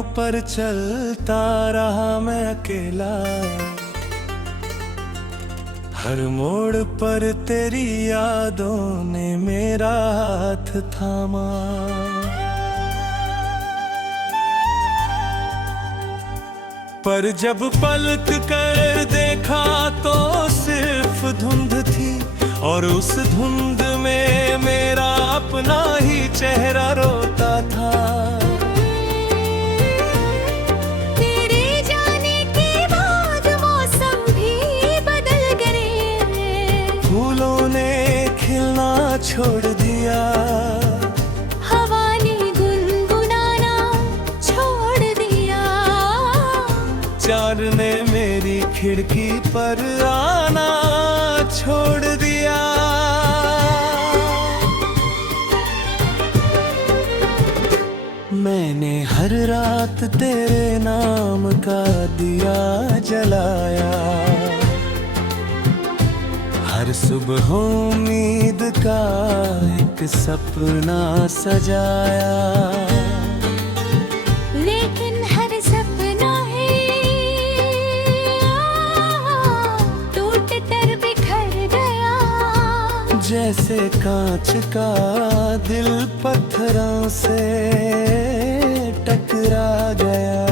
राहों पर चलता रहा मैं अकेला, हर मोड़ पर तेरी यादों ने मेरा हाथ थामा। पर जब पलट कर देखा तो सिर्फ धुंध थी, और उस धुंध में मेरा अपना ही चेहरा रोता था। तेरे जाने के बाद मौसम भी बदल गए, फूलों ने खिलना छोड़ दिया, हवा ने गुनगुनाना छोड़ दिया, चार ने मेरी खिड़की पर आना छोड़ दिया। मैंने हर रात तेरे नाम का दिया जलाया, हर सुबह उम्मीद का एक सपना सजाया। लेकिन हर सपना है टूट कर बिखर गया, जैसे कांच का दिल पत्थरों से टकरा गया।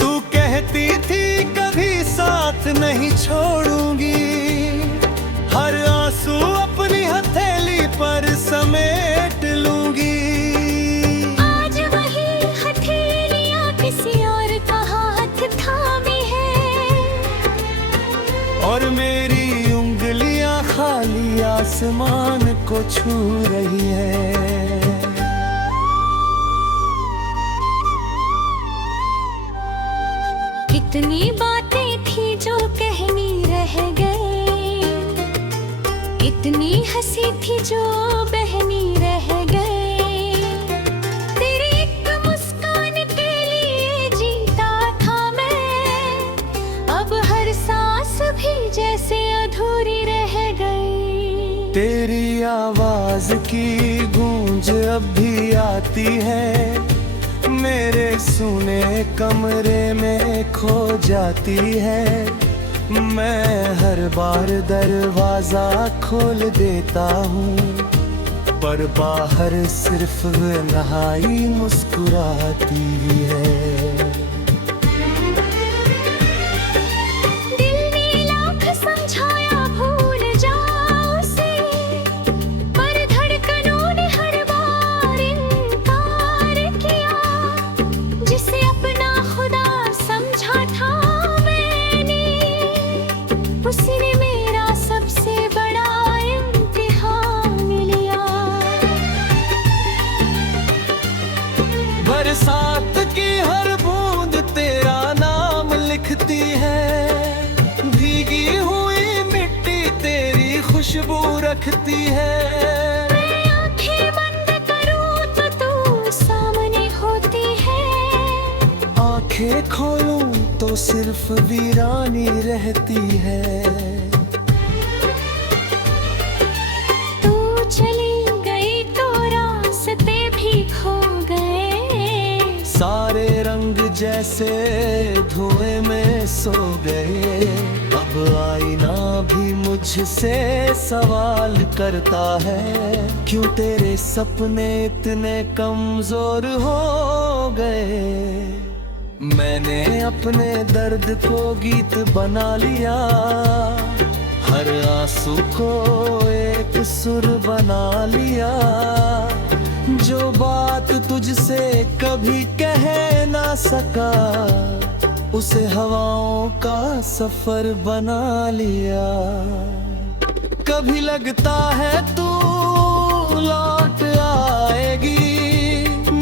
तू कहती थी कभी साथ नहीं छोड़ूंगी, हर आंसू अपनी हथेली पर समेट लूंगी। आज वही हथेलियां किसी और का हाथ थामी है, और मेरी उंगलियां खाली आसमान को छू रही है। कितनी बातें थी जो कहनी रह गई, इतनी हंसी थी जो बहनी रह गई। तेरी एक मुस्कान के लिए जीता था मैं, अब हर सांस भी जैसे अधूरी रह गई। तेरी आवाज की गूंज अब भी आती है, मेरे सुने कमरे में खो जाती है। मैं हर बार दरवाजा खोल देता हूँ, पर बाहर सिर्फ नहाई मुस्कुराती है। दिल ने लाख समझाया भूल जाओ उसे, पर धड़कनों ने हर बार इनकार किया। जिसे अपना खुदा समझा था मैंने, उसने मेरा सबसे बड़ा इम्तिहान लिया। बरसात की हर बूंद तेरा नाम लिखती है, भीगी हुई मिट्टी तेरी खुशबू रखती है। मैं आंखें बंद करूं तो तू सामने होती है, आंखें खोलूं तो सिर्फ वीरानी रहती है। तू चली गई तो रास्ते भी खो गए, सारे रंग जैसे धुएं में सो गए। अब आईना भी मुझसे सवाल करता है, क्यों तेरे सपने इतने कमजोर हो गए। मैंने अपने दर्द को गीत बना लिया, हर आंसू को एक सुर बना लिया। जो बात तुझसे कभी कह ना सका, उसे हवाओं का सफर बना लिया। कभी लगता है तू लौट आएगी,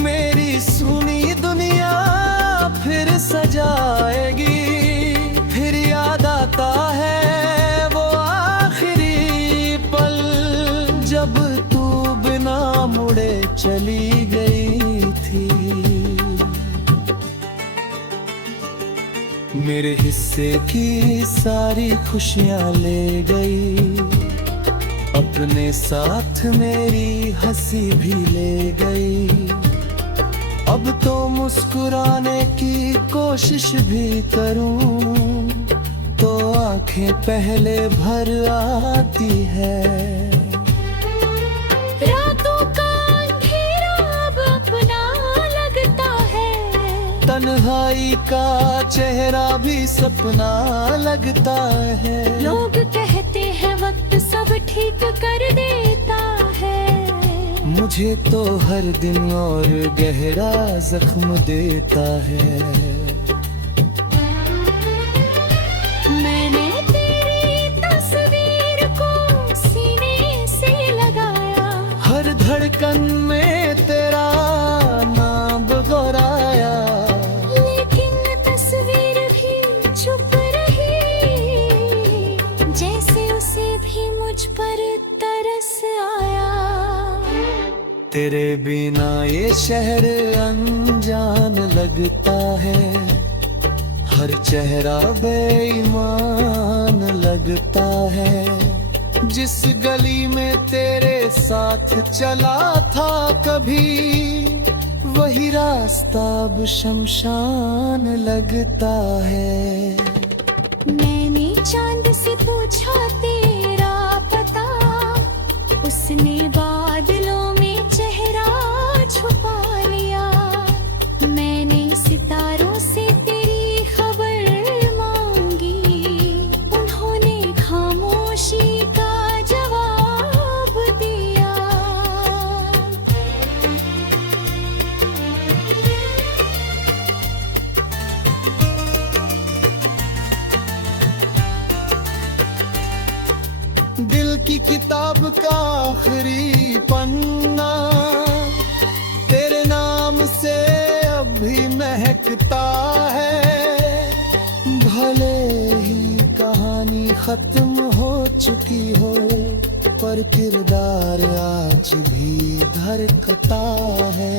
मेरी सुनी दुनिया फिर सजाएगी। फिर याद आता है वो आखिरी पल, जब तू बिना मुड़े चली गई थी। मेरे हिस्से की सारी खुशियां ले गई, अपने साथ मेरी हंसी भी ले गई। अब तो मुस्कुराने की कोशिश भी करूं तो आंखें पहले भर आती है। रातों का अंधेरा अब अपना लगता है, तन्हाई का चेहरा भी सपना लगता है। लोग कहते हैं वक्त सब ठीक कर देता है, मुझे तो हर दिन और गहरा जख्म देता है। मैंने तेरी तस्वीर को सीने से लगाया, हर धड़कन में तेरा नाम दोहराया। लेकिन तस्वीर भी चुप रही, जैसे उसे भी मुझ पर तरस आया। तेरे बिना ये शहर अनजान लगता है, हर चेहरा बेईमान लगता है। जिस गली में तेरे साथ चला था कभी, वही रास्ता अब शमशान लगता है। मैंने चांद से पूछा तेरा पता, उसने बादलों में चेहरा छुपा लिया। मैंने सितारों से तेरी खबर मांगी, उन्होंने खामोशी का जवाब दिया। दिल की किताब का आखिरी पन्ना तेरे नाम से अब भी महकता है। भले ही कहानी खत्म हो चुकी हो, पर किरदार आज भी धड़कता है।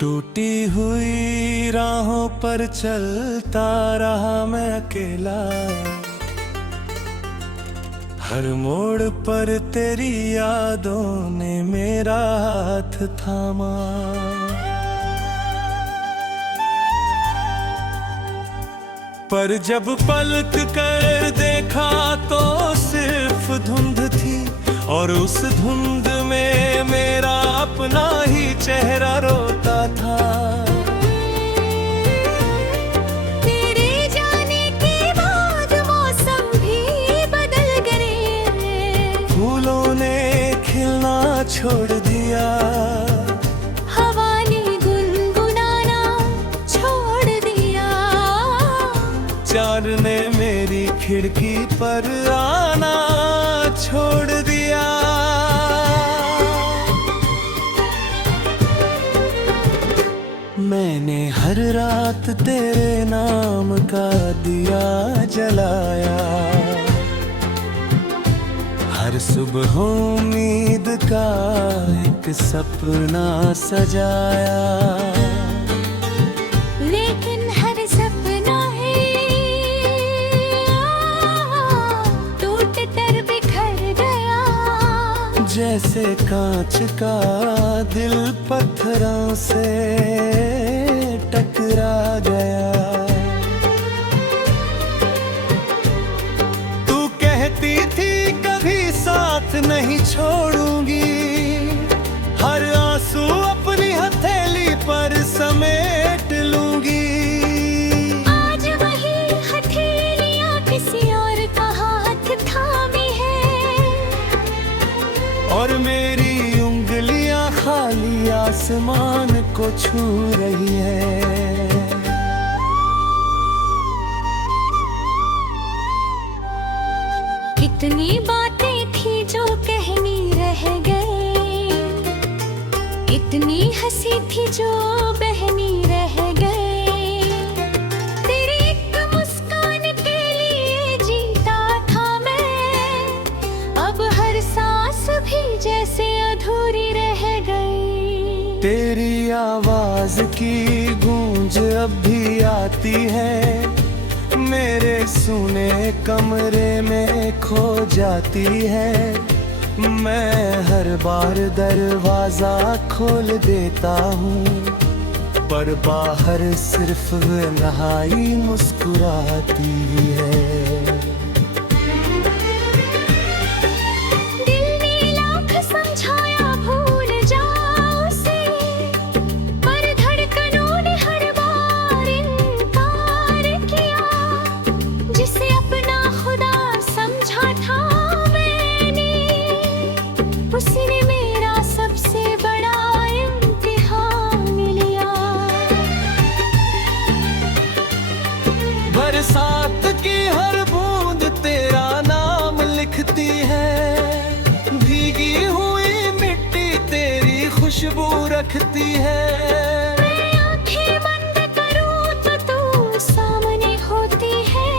टूटी हुई राहों पर चलता रहा मैं अकेला, हर मोड़ पर तेरी यादों ने मेरा हाथ थामा। पर जब पलट कर देखा तो सिर्फ धुंध थी, और उस धुंध में मेरा अपना ही चेहरा रोता था। तेरे जाने के बाद मौसम भी बदल गए, फूलों ने खिलना छोड़ दिया, हवा ने गुनगुनाना छोड़ दिया, चार ने मेरी खिड़की पर आना छोड़ दिया। मैंने हर रात तेरे नाम का दिया जलाया, हर सुबह उम्मीद का एक सपना सजाया। लेकिन हर सपना है टूट कर बिखर गया, जैसे कांच का दिल पत्थरों से टकरा गया। तू कहती थी कभी साथ नहीं छोड़ूंगी, हर आंसू अपनी हथेली पर समेट लूंगी। आज वही हथेलियां किसी और का हाथ थामी है, और मेरी उंगलियां खाली आसमान को छू रही है। कितनी बातें थी जो कहनी रह गई, इतनी हंसी थी जो बहनी रह गई। तेरी एक मुस्कान के लिए जीता था मैं, अब हर सांस भी जैसे अधूरी रह गई। तेरी आवाज की गूंज अब भी आती है, मेरे सुने कमरे में खो जाती है। मैं हर बार दरवाजा खोल देता हूँ, पर बाहर सिर्फ नहाई मुस्कुराती है। दिल ने लाख समझाया भूल जाओ उसे, पर धड़कनों ने हर बार इनकार किया। जिसे अपना खुदा समझा था मैंने, उसने मेरा सबसे बड़ा इम्तिहान लिया। बरसात की हर बूंद तेरा नाम लिखती है, भीगी हुई मिट्टी तेरी खुशबू रखती है। मैं आंखें बंद करूं तो तू सामने होती है,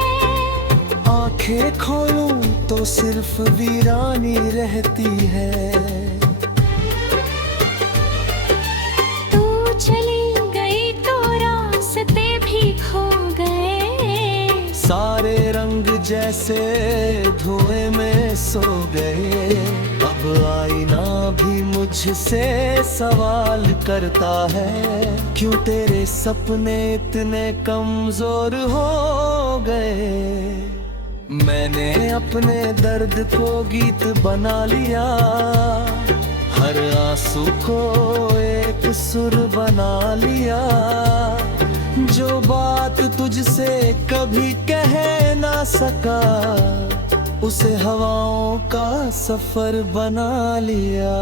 आंखें खोलूं तो सिर्फ वीरानी रहती है। तू चली गई तो रास्ते भी खो गए, सारे रंग जैसे धुएं में सो गए। अब आईना भी मुझसे सवाल करता है, क्यों तेरे सपने इतने कमजोर हो गए। मैंने अपने दर्द को गीत बना लिया, हर आंसू को एक सुर बना लिया। जो बात तुझसे कभी कह ना सका, उसे हवाओं का सफर बना लिया।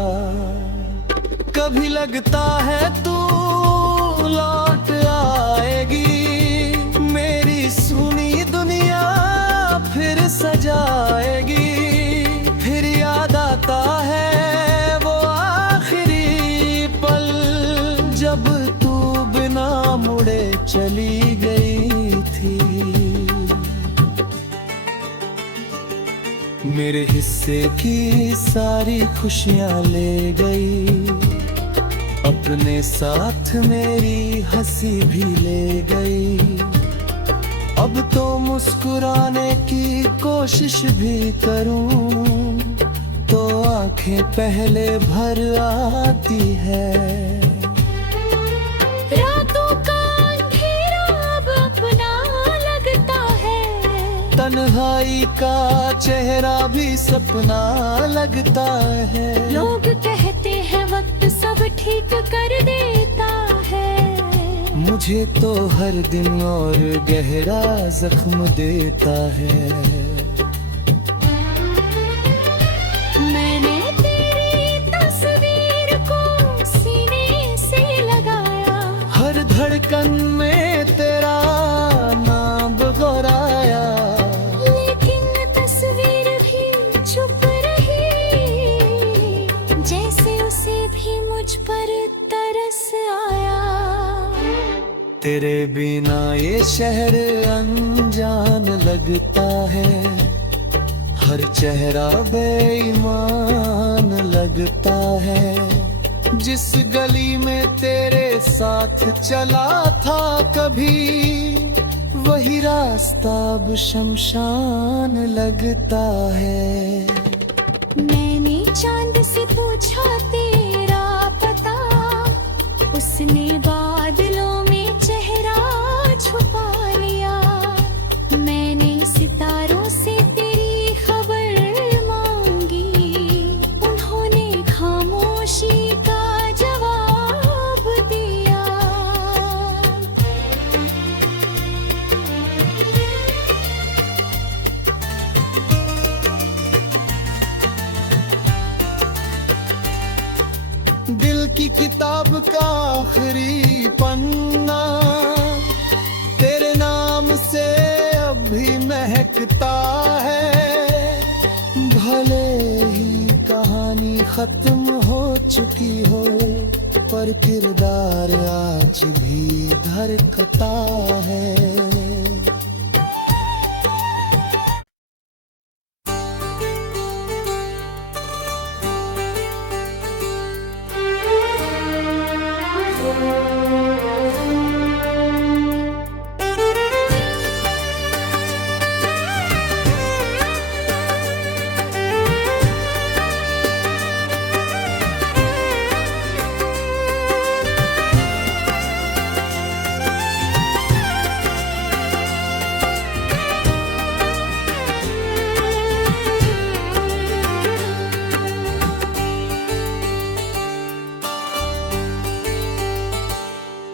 कभी लगता है तू लौट आएगी, मेरी सुनी दुनिया फिर सजाएगी। फिर याद आता है वो आखिरी पल, जब तू बिना मुड़े चली गई थी। मेरे हिस्से की सारी खुशियां ले गई, अपने साथ मेरी हंसी भी ले गई। अब तो मुस्कुराने की कोशिश भी करूं तो आंखें पहले भर आती है। रातों का अंधेरा अब अपना लगता है, तन्हाई का चेहरा भी सपना लगता है। लोग कहते हैं वक्त सब ठीक कर देता है, मुझे तो हर दिन और गहरा जख्म देता है। मैंने तेरी तस्वीर को सीने से लगाया, हर धड़कन में तेरा नाम दोहराया। लेकिन तस्वीर भी चुप रही, जैसे उसे भी मुझ पर तरस आया। तेरे बिना ये शहर अनजान लगता है, हर चेहरा बेईमान लगता है। जिस गली में तेरे साथ चला था कभी, वही रास्ता अब शमशान लगता है। मैंने चांद से पूछा तेरा पता, उसने बादलों में चेहरा छुपा लिया। मैंने सितारों से तेरी खबर मांगी, उन्होंने खामोशी का जवाब दिया। दिल की टूटी किताब का आखिरी पन्ना तेरे नाम से अब भी महकता है। भले ही कहानी खत्म हो चुकी हो, पर किरदार आज भी धड़कता है।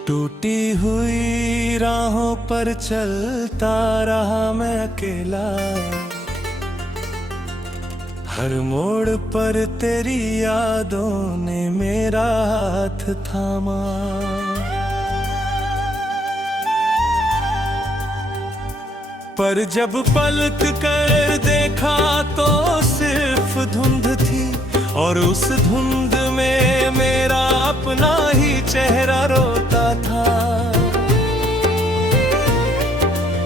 टूटी हुई राहों पर चलता रहा मैं अकेला, हर मोड़ पर तेरी यादों ने मेरा हाथ थामा। पर जब पलट कर देखा तो सिर्फ धुंध थी, और उस धुंध में मेरा अपना ही चेहरा रोता था।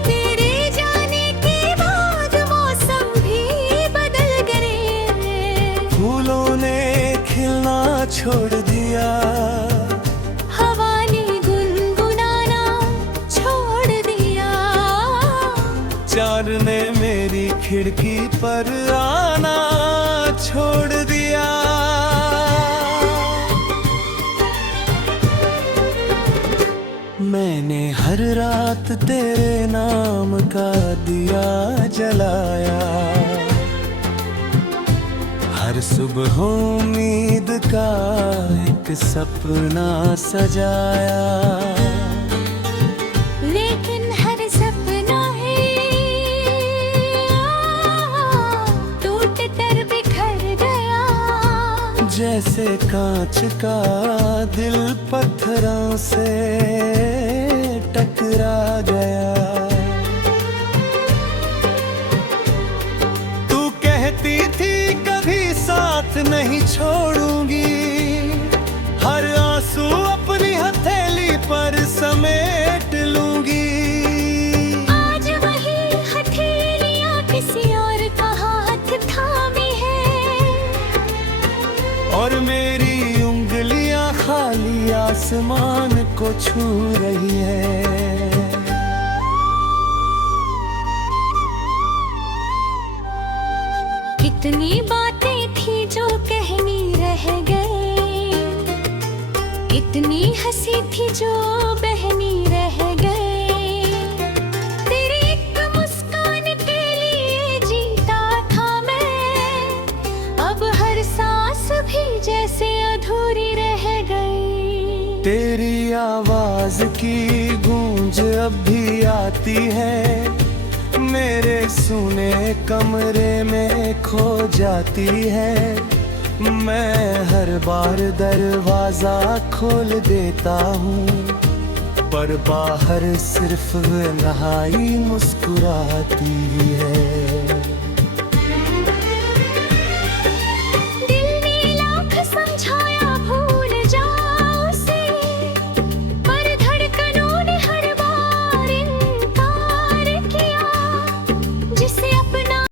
तेरे जाने के बाद मौसम भी बदल गए, फूलों ने खिलना छोड़ दिया, हवा ने गुनगुनाना छोड़ दिया, चार ने मेरी खिड़की पर आना छोड़ दिया। मैंने हर रात तेरे नाम का दिया जलाया, हर सुबह उम्मीद का एक सपना सजाया। लेकिन हर सपना है टूट कर बिखर गया, जैसे कांच का दिल पत्थरों से टकरा गया। तू कहती थी कभी साथ नहीं छोड़ूंगी, हर आंसू अपनी हथेली पर समेट लूंगी। आज वही हथेलियां किसी और का हाथ थामी है, और मेरी उंगलियां खाली आसमान को छू रही है। कितनी बातें थी जो कहनी रह गई, इतनी हंसी थी जो बहनी रह गई। तेरी एक मुस्कान के लिए जीता था मैं, अब हर सांस भी जैसे अधूरी रह गई। तेरी आवाज की गूंज अब भी आती है, मेरे सुने कमरे में खो जाती है। मैं हर बार दरवाजा खोल देता हूँ, पर बाहर सिर्फ नहाई मुस्कुराती है।